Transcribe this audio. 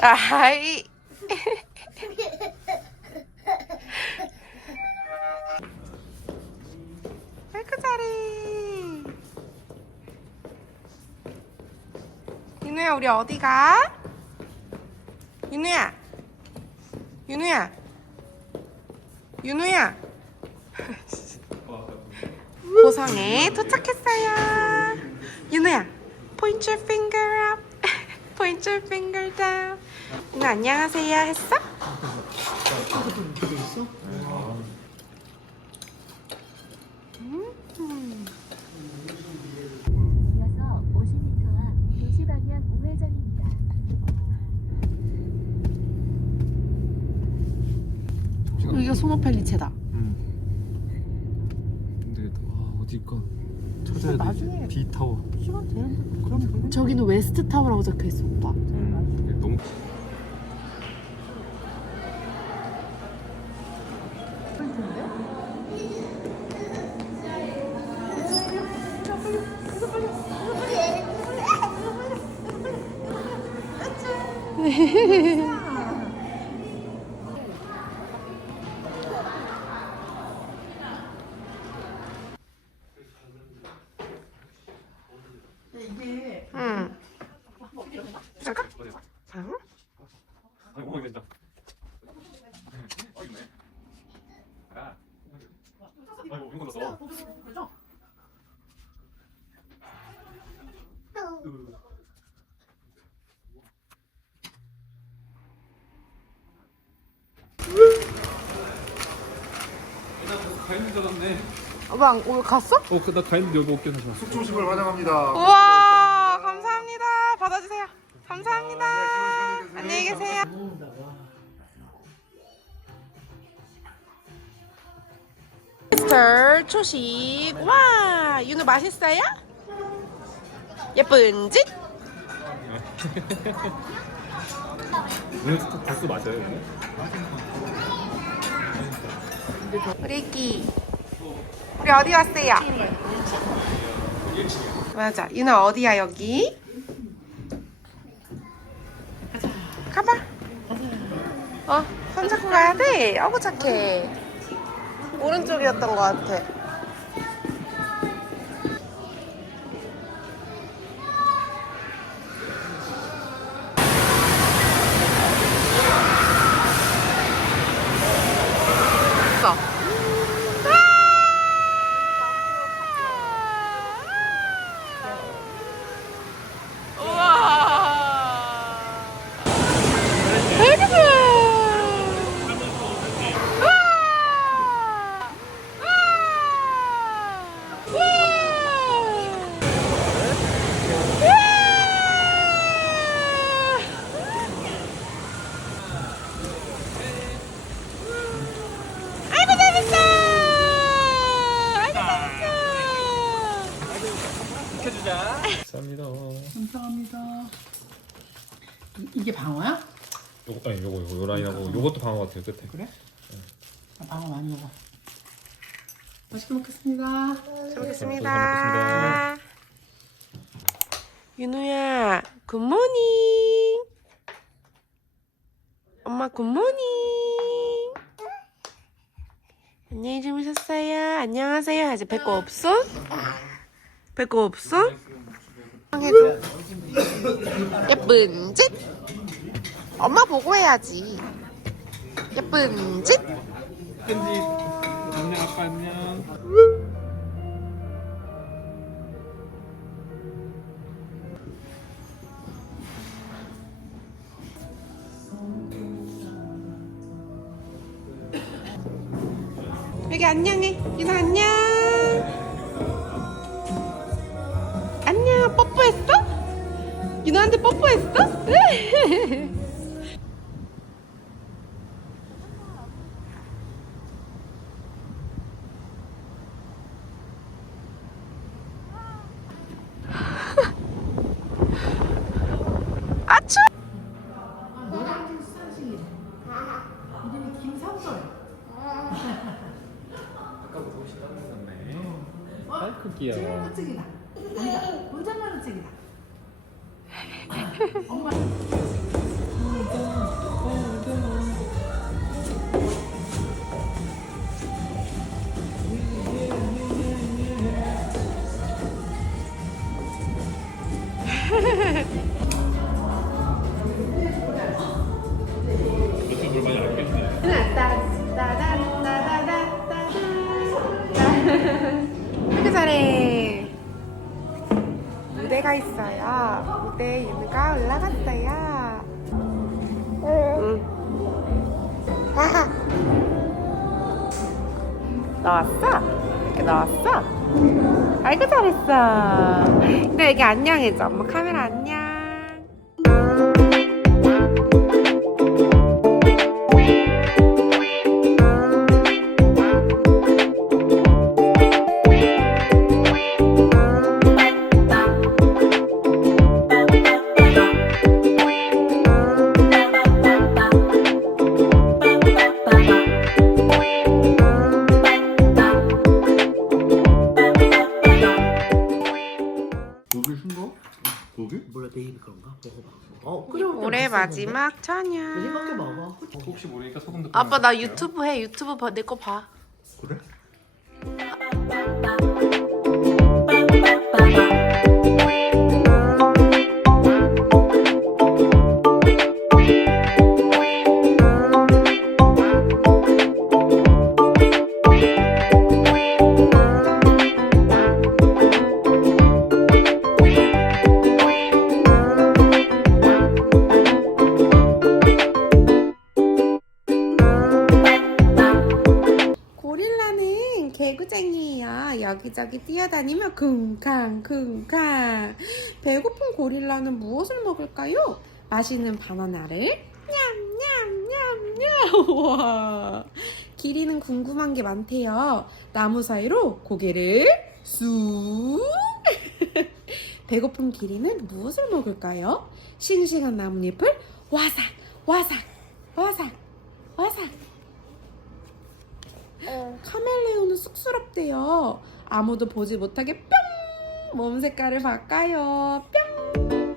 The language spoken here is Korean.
아이. 아이고 잘해. 윤우야 우리 어디 가? 윤우야. 윤우야. 윤우야. 고성에 도착했어요. 윤우야. Point your finger. Point your finger down. 윤우 안녕하세요 했어? 이어서 50m 앞 도시 방향 우회전입니다. 여기가 소모펠리체다. 음. 근데 와 어디가 찾아야 돼. 나중에- B 타워. 시간 되는데 그럼 저기는 웨스트 타워라고 적혀 있어 오빠. 음. 너무 응. 잠깐. 응? 아 이거 된다. 어 있네. 아. 아이고 이거 넣었어. 오빠 안- 오늘 갔어? 어, 그 나 가인드 여기 없게 해서. 숙조심을 환영합니다. 우와 감사합니다. 받아주세요. 감사합니다. 안녕히 계세요. 미스터 초식 와 윤우 맛있어요? 예쁜 짓? 오늘 코스 맞아요? 우리 애기 우리 어디 왔어요? 맞아 윤우 어디야 여기? 가봐 어 손잡고 가야 돼? 어구 착해 오른쪽이었던 것 같아 있어. 우와. 아이고. 우와. 우와. 아이고 잘했어. 아이고 잘했어. 감사합니다. 감사합니다. 이- 이게 방어야? 요거 아니 요거 요거 요 라인하고 요것도 방어 같아요 끝에. 그래? 나 방어 많이 먹어. 맛있게 먹겠습니다. 잘 먹겠습니다. 윤우야, 굿모닝. 엄마 굿모닝. 안녕히 주무셨어요. 안녕하세요. 아직 뵐거 없어? 뵐거 없어? 해줘. 예쁜 짓. 엄마 보고 해야지. 예쁜 짓. 안녕 아빠 안녕. 여기 안녕해. 윤아 안녕. 뽀뽀했어? 윤아한테 뽀뽀했어? 아. 노량진. 이름이. 아까보다. 딸크기야. 7만 원짜리다. 따다다다다다다. 학교 그 무대가 있어요. 무대에 윤우가 올라갔어요. 응. 나왔어? 이렇게 나왔어? 아이고 잘했어. 근데 여기 안녕해줘. 엄마 카메라 안녕. 고기? 몰라 내 입이 그런가? 먹어봐. 어 끓여. 올해 마지막 저녁. 이밖에 먹어. 혹시 모르니까 소금도. 아빠 나. 유튜브 해 유튜브 내거 봐. 그래? 쿵쾅 쿵쾅. 배고픈 고릴라는 무엇을 먹을까요? 맛있는 바나나를 냠냠냠냠. 우와. 기리는 궁금한 게 많대요. 나무 사이로 고개를 쑥. 배고픈 기리는 무엇을 먹을까요? 싱싱한 나뭇잎을 와삭 와삭 와삭 와삭. 카멜레온은 쑥스럽대요. 아무도 보지 못하게 뿅! 몸 색깔을 바꿔요. 뿅!